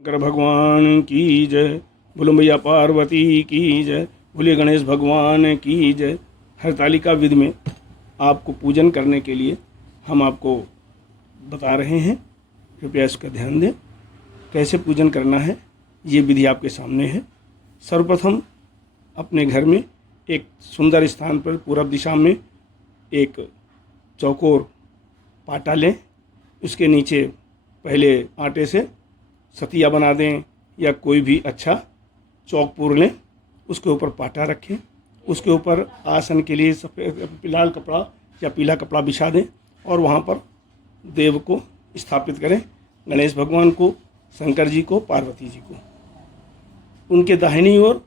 शंकर भगवान की जय। बोलो मैया पार्वती की जय। बोलिए गणेश भगवान की जय। हरतालिका विधि में आपको पूजन करने के लिए हम आपको बता रहे हैं, कृपया इसका ध्यान दें। कैसे पूजन करना है ये विधि आपके सामने है। सर्वप्रथम अपने घर में एक सुंदर स्थान पर पूरब दिशा में एक चौकोर पाटा लें। उसके नीचे पहले आटे से सतिया बना दें या कोई भी अच्छा चौक पूर लें। उसके ऊपर पाटा रखें। उसके ऊपर आसन के लिए सफ़ेद लाल कपड़ा या पीला कपड़ा बिछा दें और वहाँ पर देव को स्थापित करें। गणेश भगवान को, शंकर जी को, पार्वती जी को। उनके दाहिनी ओर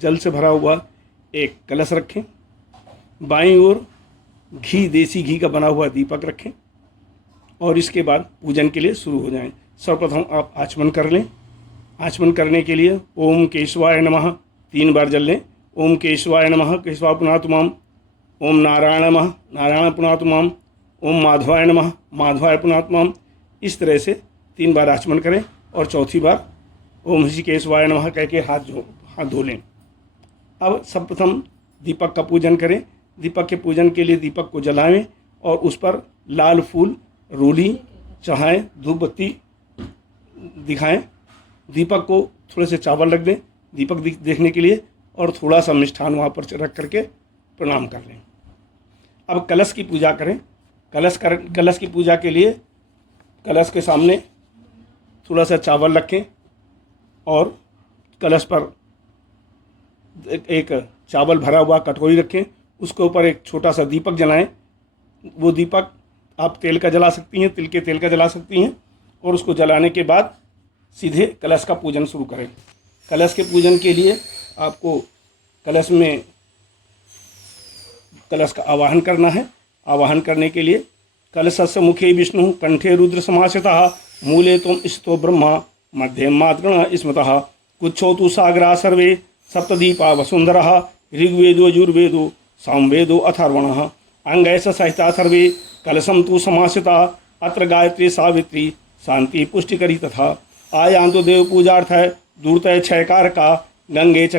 जल से भरा हुआ एक कलश रखें। बाईं ओर देसी घी का बना हुआ दीपक रखें और इसके बाद पूजन के लिए शुरू हो जाएं। सर्वप्रथम आप आचमन कर लें। आचमन करने के लिए ओम केशवाय नमः 3 बार जल लें। ओम केशवाय नमः केशवा पुनातु माम। ओम नारायण नमः नारायण पुनातु माम। ओम माधवाय नमः माधवाय पुनातु माम। इस तरह से 3 बार आचमन करें और चौथी बार ओम ऋषिकेशवाय नमः कह के हाथ धो लें। अब सर्वप्रथम दीपक का पूजन करें। दीपक के पूजन के लिए दीपक को जलाएं और उस पर लाल फूल, रोली चढ़ाएं, धूप बत्ती दिखाएं। दीपक को थोड़े से चावल रख दें दीपक देखने के लिए और थोड़ा सा मिष्ठान वहाँ पर रख करके प्रणाम कर लें। अब कलश की पूजा करें। कलश की पूजा के लिए कलश के सामने थोड़ा सा चावल रखें और कलश पर एक चावल भरा हुआ कटोरी रखें। उसके ऊपर एक छोटा सा दीपक जलाएं। वो दीपक आप तेल का जला सकती हैं, तिल के तेल का जला सकती हैं और उसको जलाने के बाद सीधे कलश का पूजन शुरू करें। कलश के पूजन के लिए आपको कलश का आवाहन करना है। आवाहन करने के लिए कलशस्य मुखे विष्णु कंठे रुद्र समासितः मूले त्वं स्थितो ब्रह्मा मध्ये मातृगण स्मृतः कुच्छो तु सागरा सर्वे सप्तदीपा वसुंधरः ऋग्वेदो यजुर्वेदो सामवेदो अथर्वणः अंगैश सहिता सर्वे कलशं तु समासिता अत्र गायत्री सावित्री शांति पुष्टिकरी तथा आयान्तु देव पूजार्थाय दूरतय क्षयकारका गंगे च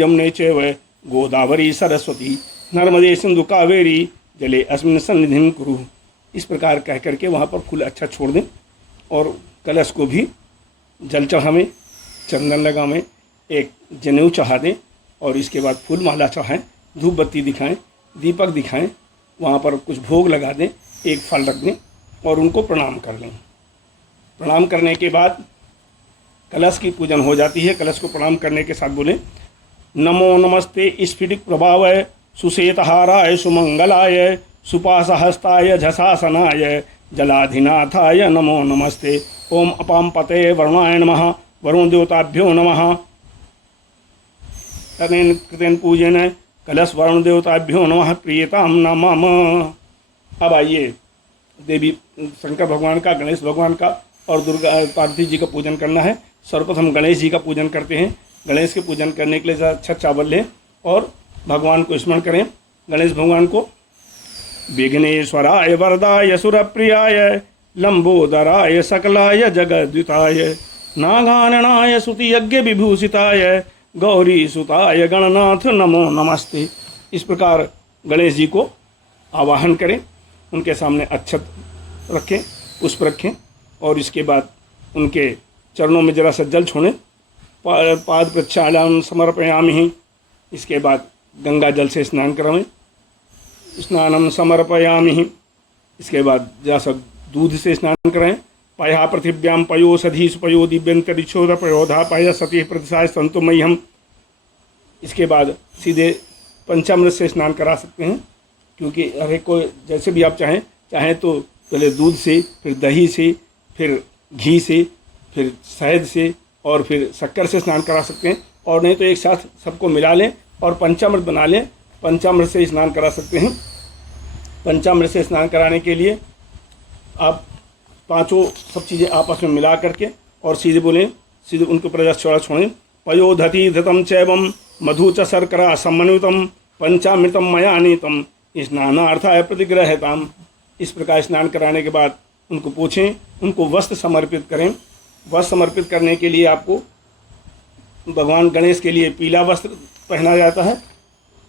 यमुने चैव गोदावरी सरस्वती नर्मदे सिंधु कावेरी जले अस्मिन् सन्निधिं कुरु। इस प्रकार कह करके वहाँ पर फूल अच्छा छोड़ दें और कलश को भी जल चढ़ावें, चंदन लगावें, एक जनेऊ चढ़ा दें और इसके बाद फूल माला चढ़ाएँ, धूप बत्ती दिखाएं, दीपक दिखाएं, वहाँ पर कुछ भोग लगा दें, एक फल रख दें और उनको प्रणाम कर लें। प्रणाम करने के बाद कलश की पूजन हो जाती है। कलश को प्रणाम करने के साथ बोलें नमो नमस्ते स्फटिक प्रभावय सुश्वेतहाराय सुमंगलाय सुपासहस्ताय झसासनाय जलाधिनाथाय नमो नमस्ते। ओम अपाम पते वरुणाय नमः वरुण देवताभ्यो नमः। तनेन कृतेन पूजन कलश वरुण देवताभ्यो नमः प्रियताम नमः। अब आइए देवी शंकर भगवान का, गणेश भगवान का और दुर्गा पार्वती जी का पूजन करना है। सर्वप्रथम गणेश जी का पूजन करते हैं। गणेश के पूजन करने के लिए अच्छा चावल लें और भगवान को स्मरण करें। गणेश भगवान को विघ्नेश्वराय वरदाय सुरप्रियाय लंबोदराय सकलाय जगद्विताय नागाननाय स्तुति यज्ञ विभूषिताय गौरी सुताय गणनाथ नमो नमस्ते। इस प्रकार गणेश जी को आवाहन करें। उनके सामने अक्षत रखें, पुष्प रखें और इसके बाद उनके चरणों में जरा सा जल छोड़ें। पाद प्रक्षालन समर्पयामि। इसके बाद गंगा जल से स्नान करावें। स्नानम समर्पयामि। इसके बाद जरा सा दूध से स्नान कराएं। पया पृथिव्याम पयो सधी सुपयो दिव्यंतरिक्षोद पयोधा पय सती प्रतिशाय संतो मह्यम। इसके बाद सीधे पंचामृत से स्नान करा सकते हैं, क्योंकि हर एक को जैसे भी आप चाहें तो पहले दूध से, फिर दही से, फिर घी से, फिर शहद से और फिर शक्कर से स्नान करा सकते हैं और नहीं तो एक साथ सबको मिला लें और पंचामृत बना लें। पंचामृत से स्नान करा सकते हैं। पंचामृत से स्नान कराने के लिए आप पांचों सब चीज़ें आपस में मिला करके और सीधे बोलें, सीधे उनके ऊपर चौड़ा छोड़ें। पयोधति धृतम चैवम मधु च शर्करा समन्वितम पंचामृतम मया नीतम स्नानार्थाय प्रतिग्रहताम। इस प्रकार स्नान कराने के बाद उनको पूछें, उनको वस्त्र समर्पित करें वस्त्र समर्पित करने के लिए आपको भगवान गणेश के लिए पीला वस्त्र पहना जाता है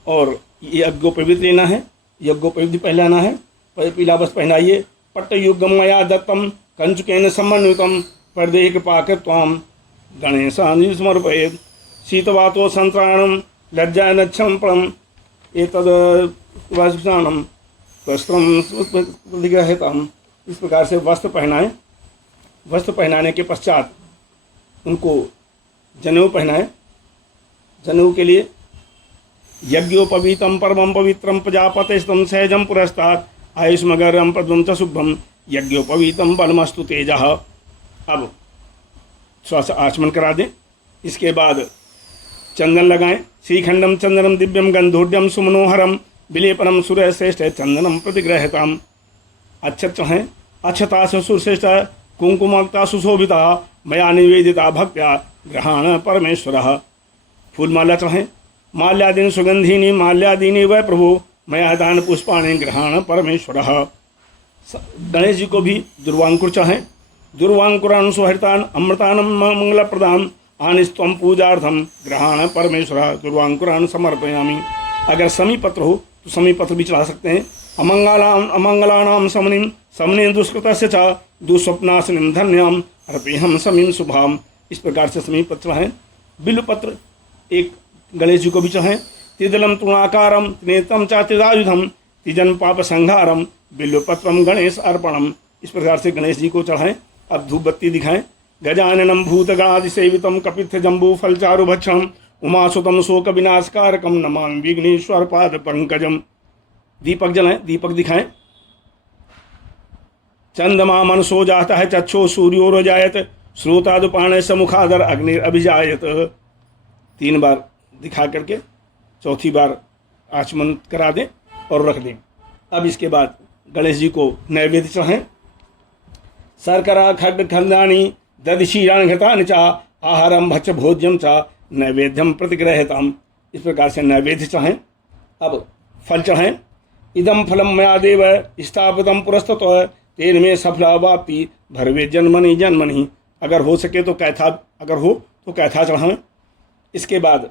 और यज्ञोपवीत लेना है, यज्ञोपवीत पहनाना है, पीला वस्त्र पहनाइए। पट्टयुगम मया दत्तम कंचुकेन समन्वितम परदेह कृपाकृत्वाम गणेशानि समर्पयेत् शीतवातो संत्राणम लज्जानच्छम परम एतद् वस्त्राणम वस्त्रम प्रतिग्रहितम। इस प्रकार से वस्त्र पहनाएं। वस्त्र पहनाने के पश्चात उनको जनेऊ पहनाएं। जनेऊ के लिए यज्ञोपवीतम परमं पवित्रम प्रजापतिस्तम सहजम पुरस्तात् आयुष्मगरम पद्मं च शुभम यज्ञोपवीतम बलमस्तु तेजः। अब श्वास आचमन करा दें। इसके बाद चंदन लगाएं। श्रीखंडम चंदनम दिव्यम गंधोड्यम सुमनोहरम विलेपनम सूर्य श्रेष्ठ चंदनम प्रतिग्रहताम। अच्छत चढ़ें। अक्षता सुश्रेष्ठ कुंकुमता सुशोभिता मया निवेदिता भक्त्या ग्रहण परमेश्वरः। फूलमाला चढ़ें। माल्यादीन सुगंधीनी माल्यादीनी वै प्रभु मया दान पुष्पाणि ग्रहण परमेश्वरः। गणेश जी को भी दुर्वांकुर चाहें। दुर्वांकुरान सुहृतान अमृतान मंगलप्रदान आनिस्त्वम पूजार्थम ग्रहण परमेश्वरः दुर्वांकुरान समर्पयामि। अगर समी पत्र हो तो समी पत्र भी चढ़ा सकते हैं। अमंगलानाम समनिम समने दुष्कृतस्य च दुस्वप्नाशनिम धन्याम अर्पेहम समीम शुभाम। इस प्रकार से समी पत्र चढ़ाएं। बिल्व पत्र एक गणेश जी को भी चढ़ाएं। त्रिदलम तृणाकारम त्रिनेत्रम च त्रिदायुधम तिजन पाप संहारम बिल्वपत्रम गणेश अर्पणम। इस प्रकार से गणेश जी को चढ़ाएं। अब धूप बत्ती दिखाएं। गजाननम भूतगणादिसेवितम कपित्थ जम्बू फलचारु भक्षणम उमासुतम शोक विनाशकारकम नमामि विघ्नेश्वर पाद पंकजम। दीपक जलाएं। दीपक दिखाएं। चंद्रमा मनसो जाता है चक्षो सूर्योरजायत श्रोतादुपाण समुखादर अग्नि अभिजायत। 3 बार दिखा करके चौथी बार आचमन करा दें और रख दें। अब इसके बाद गणेश जी को नैवेद्य चढ़ाएं। शर्करा खड्ग खंदानी दधिशीरान घृतानि च आहारम भक्ष भोज्यम च नैवेद्यम प्रतिग्रहताम। इस प्रकार से नैवेद्य चढ़ाएं। अब फल चढ़ाएं। इदम फलम मया देव स्थापितम पुरस्ततः तेन में सफला वाप्ति भरवे जन्मनि जन्मनि। अगर हो सके तो कैथा, अगर हो तो कैथा चढ़ाएं। इसके बाद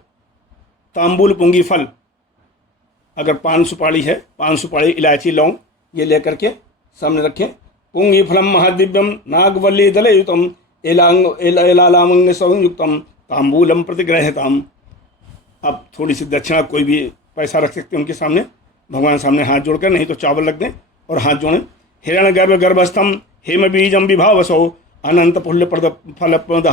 तांबूल पुंगी फल, अगर पान सुपारी है, पान सुपारी इलायची लौंग ये लेकर के सामने रखें। पुंगी फलम महादिव्यम नागवल्ली दलयुतम एलालामंग संयुक्तम तांबूलम प्रतिग्रहताम। अब थोड़ी सी दक्षिणा, कोई भी पैसा रख सकते हैं उनके सामने, भगवान सामने हाथ जोड़कर, नहीं तो चावल रख दें और हाथ जोड़ें। हिरण गर्भ गर्भस्थम हेम बीजम विभावसो अनंत पुल्य फलप्रद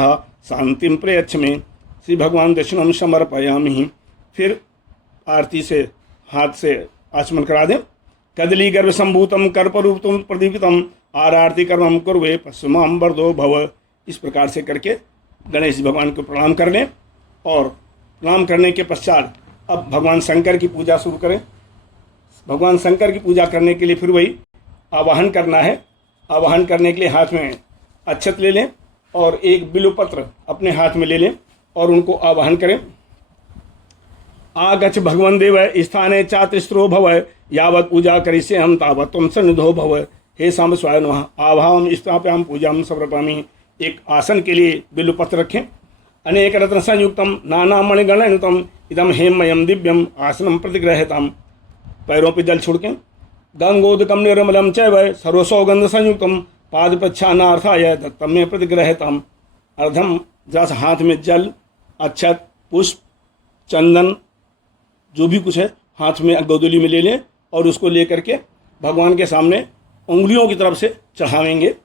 शांतिम प्रयच्छ में। श्री भगवान दक्षिणम समर्पयामि। फिर आरती से हाथ से आचमन करा दें। कदली गर्भ संभूतम कर्पूरम प्रदीपितम आरती कर्मम कुर्वे पश्चिमाम वरदो भव। इस प्रकार से करके गणेश भगवान को प्रणाम कर लें और प्रणाम करने के पश्चात अब भगवान शंकर की पूजा शुरू करें। भगवान शंकर की पूजा करने के लिए फिर वही आवाहन करना है। आवाहन करने के लिए हाथ में अक्षत ले लें और एक बिल्वपत्र अपने हाथ में ले लें और उनको आवाहन करें। आगच्छ भगवन् देव स्थाने चातिस्रो भव यावत् पूजा करिष्ये हम तावत् त्वं सन्निधो भव। हे सांब स्वाय नमः। आभावम स्थापयाम पूजाम समर्पयामि। एक आसन के लिए बिल्वपत्र रखें। अनेक रत्न संयुक्तम नाना मणिगणयुतम इदम हेममयम दिव्यम आसनम प्रतिग्रहताम। पैरों पर जल छिड़कें। गंगोदकम निर्मलम चैव सर्वसौगंध संयुक्तम पाद प्रच्छानार्थाय दत्तम में प्रतिग्रहताम। अर्धम जस हाथ में जल, अक्षत, पुष्प, चंदन जो भी कुछ है हाथ में गोदली में ले लें और उसको लेकर के भगवान के सामने उंगलियों की तरफ से चढ़ावेंगे।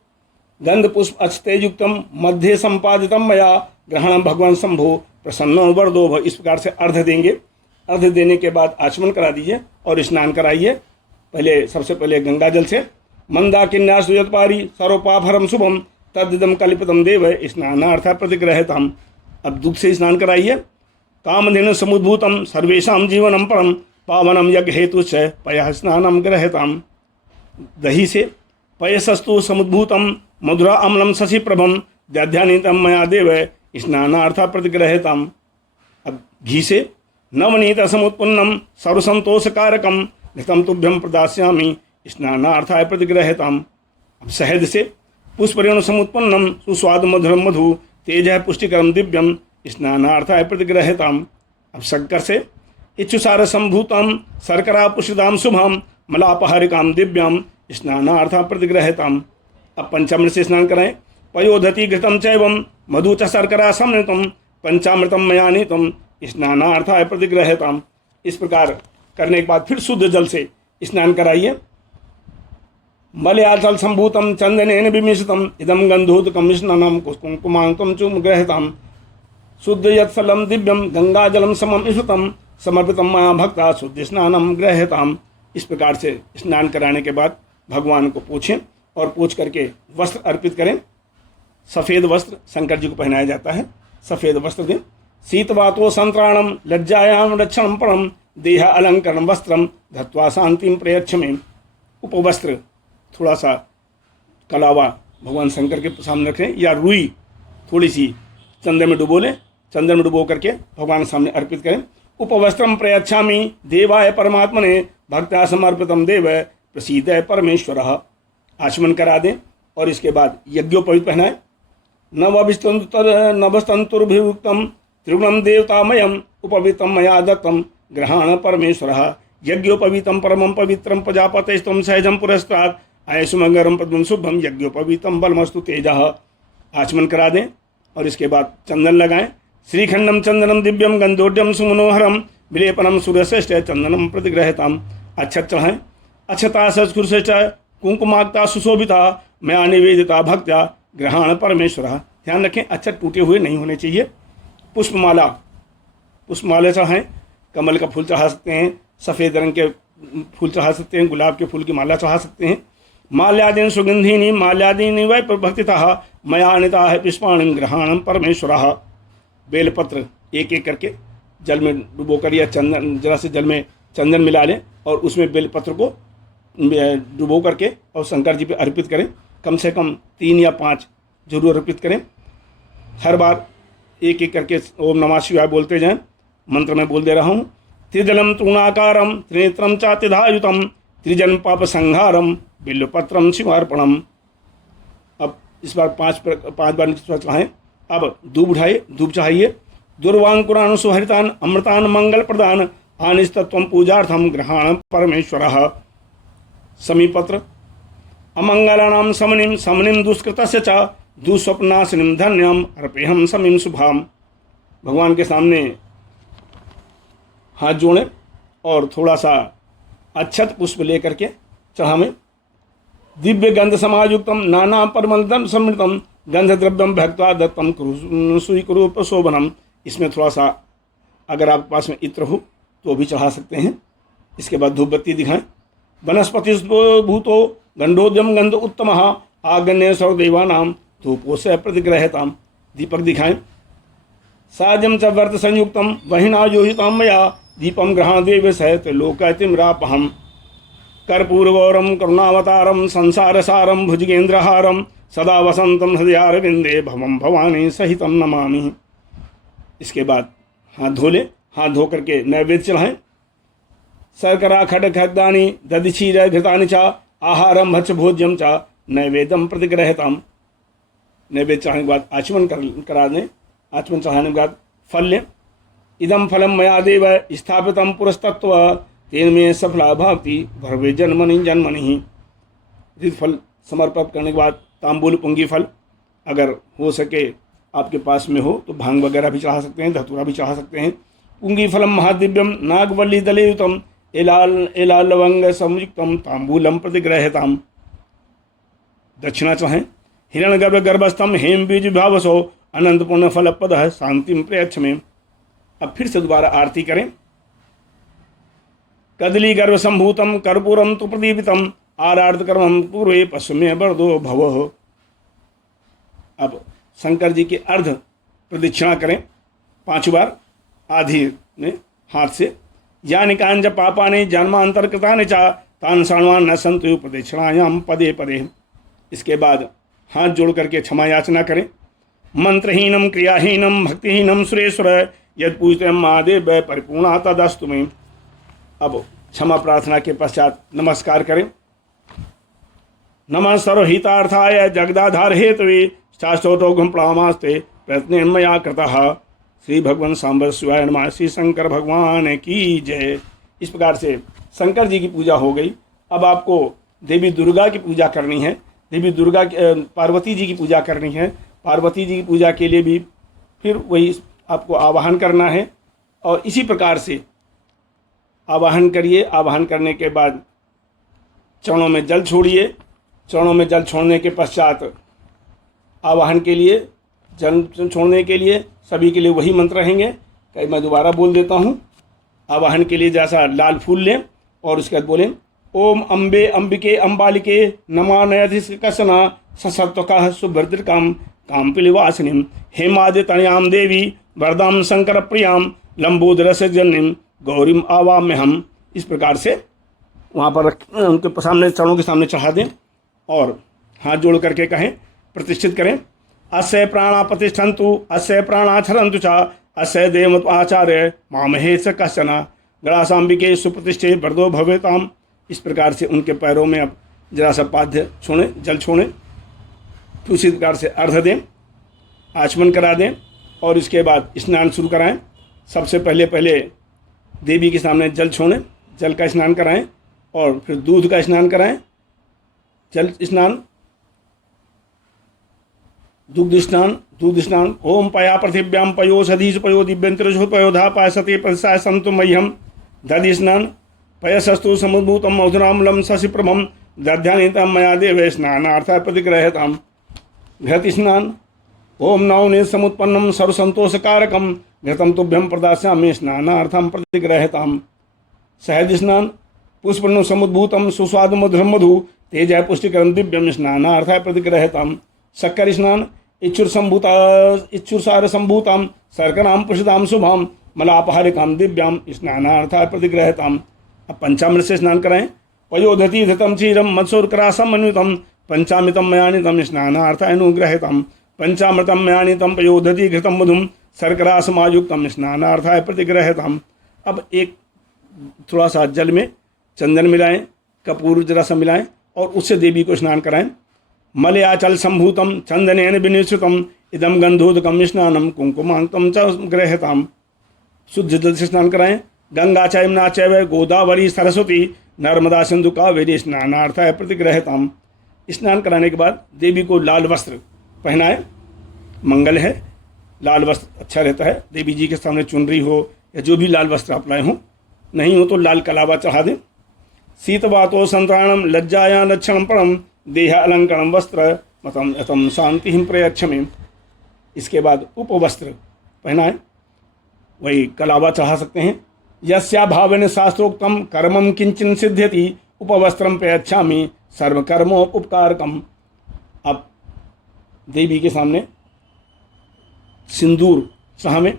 गंध पुष्प अक्षतेयुक्तम मध्य संपादितम मया ग्रहणम भगवान शंभो प्रसन्नो वरदो भव। इस प्रकार से अर्घ देंगे। अर्घ देने के बाद आचमन करा दीजिए और स्नान कराइए। पहले सबसे पहले गंगा जल से मंदाकिन्या सुयत्पारी सर्वपापहरम शुभम तद्दिदम कल्पितम देव स्नानार्थ प्रतिग्रहताम। अब दूध से स्नान कराइए। कामधेनु समुद्भूतम सर्वेशा जीवनम परम पावनम यज्ञ हेतु च पय स्नानम ग्रहताम। दही से पयसस्तु समुद्भूतम मधुरा अम्लम शशि प्रभम दध्यानीतम मया देव स्नानार्थ प्रतिग्रहताम। अब घी से नवनीत समुत्पन्नम सर्वसंतोषकारकम घृतम तुभ्यम प्रदास्यामि स्नानार्थाय प्रतिग्रहताम। अब शहद से पुष्परेण समुत्पन्नम सुस्वाद मधुरम मधु तेज पुष्टिकरम दिव्यम स्नानार्थाय प्रतिग्रहताम। अब शंकर से इच्छुसार संभूतम शर्करा पुष्टिदाम शुभम मलापहारिकाम दिव्यम स्नानार्था प्रतिग्रहताम। अब पंचामृत से स्नान कराएं। पयोधति घृतम चैवम मधु च शर्करा सम्मिलितम पंचामृतम मया नीतम स्नानार्थाय प्रतिग्रहताम। इस प्रकार करने के बाद फिर शुद्ध जल से स्नान कराइए। मलयाचल संभूतम चंदनेन विमिश्रितम इदम गंधोदकम स्नानम कुंकुमांकम चुम ग्रहताम। शुद्ध यत्सलम दिव्यम गंगाजलम समम स्मृतम समर्पितम मया भक्ता शुद्ध स्नानम ग्रहताम। इस प्रकार से स्नान कराने के बाद भगवान को पोछें और पोछ करके वस्त्र अर्पित करें। सफ़ेद वस्त्र शंकर जी को पहनाया जाता है, सफ़ेद वस्त्र दें। शीतवातो संत्राणम लज्जायाम रक्षणम परम देह अलंकरण वस्त्रम धत्वा शांतिम प्रयच्छमे। उपवस्त्र थोड़ा सा कलावा भगवान शंकर के सामने रखें या रुई थोड़ी सी चंदन में डुबो लें, चंदन में डुबो करके भगवान के सामने अर्पित करें। उपवस्त्रम प्रयच्छामि देवाय परमात्मने भक्त्या समर्पितम देव प्रसीद परमेश्वर। आचमन करा दें और इसके बाद यज्ञोपवीत पहनाएं। नवस्तंतुर्भियुक्तम त्रिगुणम देवतामयम उपवीतम मया दत्तम ग्रहण परमेश्वर। यज्ञोपवीतम परमं पवित्रम प्रजापतेस्तम सहजम पुरस्तात् आयुष्मंगरम पद्मं शुभम यज्ञोपवीतम बलमस्तु तेजः। आचमन करा दें और इसके बाद चंदन लगाएं। श्रीखंडम चंदनम दिव्यम गंधोड्यम सुमनोहरम विलेपनम सूर्यश्रेष्ठ चंदनम प्रतिग्रहताम। अक्षत चढ़ाएं। अक्षता सत्कुरुश्रेष्ठ कुंकुमाक्ता सुशोभिता मया निवेदिता भक्त्या ग्रहण परमेश्वर। ध्यान रखें अक्षत टूटे हुए नहीं होने चाहिए। पुष्पमाला चढ़ाएं। कमल का फूल चढ़ा सकते हैं, सफ़ेद रंग के फूल चढ़ा सकते हैं, गुलाब के फूल की माला चढ़ा सकते हैं। माल्यादीन सुगंधिनी माल्यादीनी वै भक्तितः मया अनिता है पुष्पाणि ग्रहणम परमेश्वर। बेलपत्र एक एक करके जल में डुबोकर या चंदन जरा से जल में चंदन मिला लें और उसमें बेलपत्र को डुबो करके और शंकर जी पे अर्पित करें। कम से कम 3 या 5 जरूर अर्पित करें। हर बार एक एक करके ओम नमः शिवाय बोलते जाएं। मंत्र में बोल दे रहा हूँ। त्रिदलम तृणाकारम त्रिनेत्रम चातिधायुतम त्रिजन पाप संहारम बिल्वपत्रम शिवार्पणम। अब इस बार 5 बार चढ़ाएं। अब धूप उठाइए, धूप चढ़ाइए। दुर्वांकुरान सुहरितान अमृतान मंगल प्रदान आनिस्तत्वम पूजार्थम ग्रहण परमेश्वर। समीपत्र अमंगलानाम समनिम समनिम दुष्कृतस्य च दुस्वप्नाशिनीम धन्यम अर्पेहम समीम शुभाम। भगवान के सामने हाथ जोड़ें और थोड़ा सा अक्षत पुष्प लेकर के चढ़ावें। दिव्य गंध समायुक्तम नाना परमंदम समृतम गंध द्रव्यम भक्त्वा दत्तम स्वीकुरु प्रशोभनम। इसमें थोड़ा सा अगर आप पास में इत्र हो तो भी चढ़ा सकते हैं। इसके बाद धूप बत्ती दिखाएं। वनस्पति भूतो गंधोद्यम गंध उत्तम आगण्य सर्वदेवानाम धूपो से प्रतिग्रहताम। दीपक दिखाएं। साजम च वर्त संयुक्तम वहिना योहिताम मया दीपम ग्रहण देव सहित लोकतिम्रापहम। कर्पूरगौरम करुणावतारम संसारसारम भुजगेंद्रहारम सदा वसंतम हृदयारविंदे भवम भवानी सहितम नमामि। इसके बाद हाथ धो लें। हाथ धो करके नैवेद्य चढ़ाएं। शर्करा खड खदानी दधिक्षीर घृतानि च आहारम भक्ष भोज्यम च नैवेद्यम प्रतिग्रहताम। नैवेद्य चढ़ाने के बाद आचमन करा दें। आचमन चढ़ाने के बाद फल लें। इदम फलम मया देव स्थापितम पुरस्तत्व तेन में सफला भावती भरवे जन्मनि जन्मनि। रित फल समर्पित करने के बाद तांबूल पुंगी फल अगर हो सके आपके पास में हो तो भांग वगैरह भी चढ़ा सकते हैं, धतूरा भी चढ़ा सकते हैं। पुंगी फलम महादिव्यम नागवल्ली दलयुतम एलाल लवंग संयुक्तम तांबूलम प्रतिग्रहताम। दक्षिणा चढ़ाएं। हिरण गर्भ गर्भस्थम हेम बीज भावसो अनंत पुण्य फल पद शांतिम प्रयच्छमे। अब फिर से दोबारा आरती करें। कदली गर्भ संभूतम कर्पूरम तु प्रदीपितम आरार्ध कर्मम पूर्वे पश्चिमे बर्दो भव। अब शंकर जी के अर्ध प्रदक्षिणा करें 5 बार आधी में हाथ से। यानि कांज पापानि जन्मांतरकृतानि च तान शर्वान् न सन्तु प्रदक्षिणायाम पदे पदे। इसके बाद हाथ जोड़ करके क्षमा याचना करें। मंत्रहीनम क्रियाहीनम भक्तिहीनम सुरेश्वर यद पूजते महादेव परिपूर्णा तदस्तु में। अब क्षमा प्रार्थना के पश्चात नमस्कार करें। नमः सर्वहितार्थाय जगदाधार हेतवे शाश्वतोघम प्लामास्ते प्रयत्न मया कृतः। श्री भगवान सांब शिवाय नमः। श्री शंकर भगवान की जय। इस प्रकार से शंकर जी की पूजा हो गई। अब आपको देवी दुर्गा की पूजा करनी है। देवी दुर्गा पार्वती जी की पूजा करनी है। पार्वती जी की पूजा के लिए भी फिर वही आपको आवाहन करना है और इसी प्रकार से आवाहन करिए। आवाहन करने के बाद चरणों में जल छोड़िए। चरणों में जल छोड़ने के पश्चात आवाहन के लिए, जल छोड़ने के लिए सभी के लिए वही मंत्र रहेंगे। कहीं मैं दोबारा बोल देता हूँ। आवाहन के लिए जैसा लाल फूल लें और उसके बाद बोलें ओम अम्बे अम्बिके अम्बालिके नमा नयधिकसना ससत्वका सुभद्रकाम काम्पिलिवासिनीम हेमादितनयाम देवी वरदाम शंकर प्रियाम लंबोदरस जनिम गौरीम आवाम्य हम। इस प्रकार से वहाँ पर उनके सामने, चरणों के सामने चढ़ा दें और हाथ जोड़ करके कहें, प्रतिष्ठित करें। अस्य प्राणा प्रतिष्ठन्तु अस्य प्राणाचरन्तु च अस्य देव आचार्य मामहे च कश्चन गणासाम्बिके सुप्रतिष्ठे वरदो भवेताम। इस प्रकार से उनके पैरों में अब जरा सा पाद्य छोड़ें, जल छोड़ें। उसी प्रकार से अर्घ दें, आचमन करा दें और इसके बाद स्नान शुरू कराएं। सबसे पहले देवी के सामने जल छोड़ें, जल का स्नान कराएं और फिर दूध का स्नान कराएं। जल स्नान, दूध स्नान। ओम पया पृथिव्याम पयो सधीश पयो दिव्यंतरिशो पयोधा पायसते प्रतिशाय संतु मह्यम। दधि स्नान पयसस्तु समुद्भूतम मधुरामलम शशिप्रभम दध्यानितम मया देव स्नानार्थाय प्रतिग्रहताम। घृत स्नान। ओम नवने समुत्पन्नम सर्वसंतोषकारकम घृतम तुभ्यम प्रदास्यामि स्नानार्थम प्रतिग्रहताम। शहद स्नान। पुष्पन्नो समुद्भूतम सुस्वादु मधुरम मधु तेजय पुष्टिकरम दिव्यम स्नानार्थाय प्रतिग्रहताम। शक्कर स्नान। इच्छुरसार संभूताम शर्कराम पुषदाम शुभाम मलापहारिकाम दिव्याम स्नानार्थाय प्रतिग्रहताम। अब पंचामृत से स्नान कराएं। पयोधति धृतम क्षीरम मत्सोरकरासम अन्वितम पंचामृतम मयानितम स्नानार्थाय अनुग्रहताम। पंचामृतम मयानितम पयोधति घृतम मधुम शर्करासमायुक्तम स्नानार्थाय प्रतिग्रहताम। अब एक थोड़ा सा जल में चंदन मिलाएं, कपूर जरा सा मिलाएं और उससे देवी को स्नान कराएं। मलयाचल संभूतम चंदनेन विनिश्चितम इदम गंधोदकम स्नानम कुंकुमांतम च ग्रहताम। शुद्ध जल से स्नान कराएं। गंगा च यमुना चैव गोदावरी सरस्वती नर्मदा सिंधु कावेरी स्नानार्थाय प्रतिग्रहताम। स्नान कराने के बाद देवी को लाल वस्त्र पहनाएं। मंगल है, लाल वस्त्र अच्छा रहता है। देवी जी के सामने चुनरी हो या जो भी लाल वस्त्र आप लाए हों, नहीं हो तो लाल कलावा चढ़ा दें। शीतवातो संतराणम लज्जाया लक्षणम परम देह अलंकरणम वस्त्र मतम यतम शांति हिम प्रयक्षमे। इसके बाद उपवस्त्र पहनाएं, वही कलावा चढ़ा सकते हैं। यस्या भावेन शास्त्रोक्तम कर्मम किंचन सिद्ध्यति उपवस्त्रम प्रयच्छामि सर्वकर्मो उपकारकम। अब देवी के सामने सिंदूर चढ़ावें।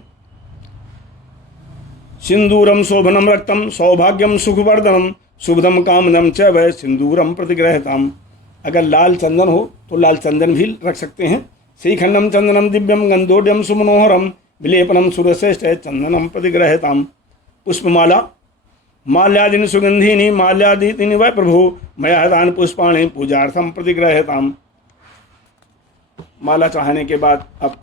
सिंदूरम शोभनम रक्तम सौभाग्यम सुखवर्धनम शुभदम कामदम च वै सिंदूरम प्रतिग्रहताम। अगर लाल चंदन हो तो लाल चंदन भी रख सकते हैं। श्रीखंडम चंदनम दिव्यम गंधोड्यम सुमनोहरम विलेपनम सुरश्रेष्ठ चंदनम प्रतिग्रहताम। पुष्पमाला। माल्यादीनि सुगंधीनि माल्यादितीनि वै प्रभु मया हतानि पुष्पाणि पूजार्थम प्रतिग्रहताम। माला चढ़ाने के बाद अब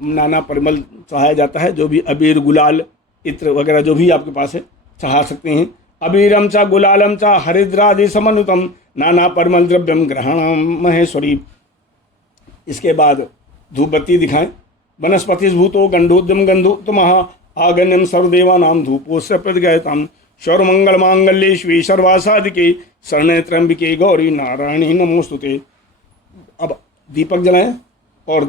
नाना परिमल चढ़ाया जाता है। जो भी अबीर गुलाल इत्र वगैरह जो भी आपके पास है चढ़ा सकते हैं। अबीरम च गुलालम च हरिद्रादि समन्वितम नाना परिमल द्रव्यम ग्रहणम महेश्वरी। इसके बाद धूप बत्ती दिखाएं। वनस्पतिभूतो गंधोद्यम गंधोत्तमः आगण्यम सर्वदेवानां धूपोस्य प्रतिग्रहताम। सर्वमंगल मांगल्ये शिवे सर्वासाधिके शरणे त्र्यंबिके गौरी नारायणी नमोस्तुते। अब दीपक जलाएं और